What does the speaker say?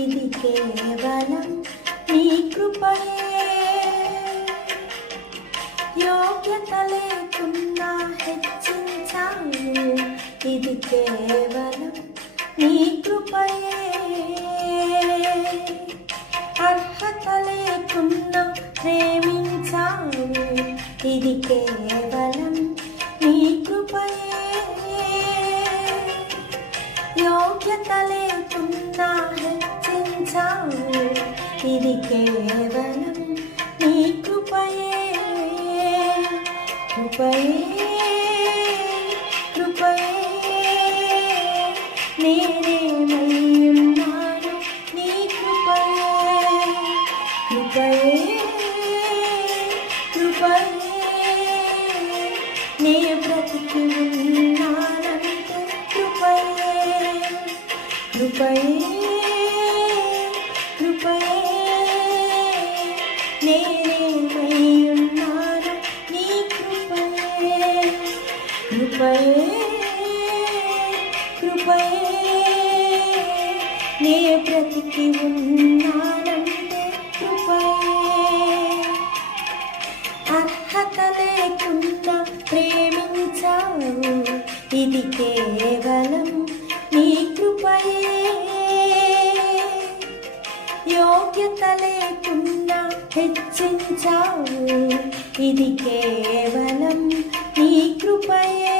ఇది కేవలం నీ కృపయే. యోగ్యత లేకున్నా హెచ్చించావు, ఇది కేవలం నీ కృపయే. అర్హత లేకున్నా ప్రేమించావు, ఇది కేవలం నీ కృపయే. యోగ్యత లేకున్నా హెచ్చించావు, ఇది కేవలం నీ కృపయే. కృపయే కృపయే నేనేమయ్యున్నాను నీ కృపయే. కృపయే కృపయే నే బ్రతికి ఉన్నానంటే కృపయే. కృపయే కృపయే నేనేమయ్యున్నాను నీ కృపయే. కృపయే కృపయే నే బ్రతికి ఉన్నానంటే కృపయే. అర్హత లేకుండా ప్రేమించావు, ఇది కేవలం నీ కృపయే. యోగ్యత లేకుండా హెచ్చించావు, ఇది కేవలం నీ కృపయే.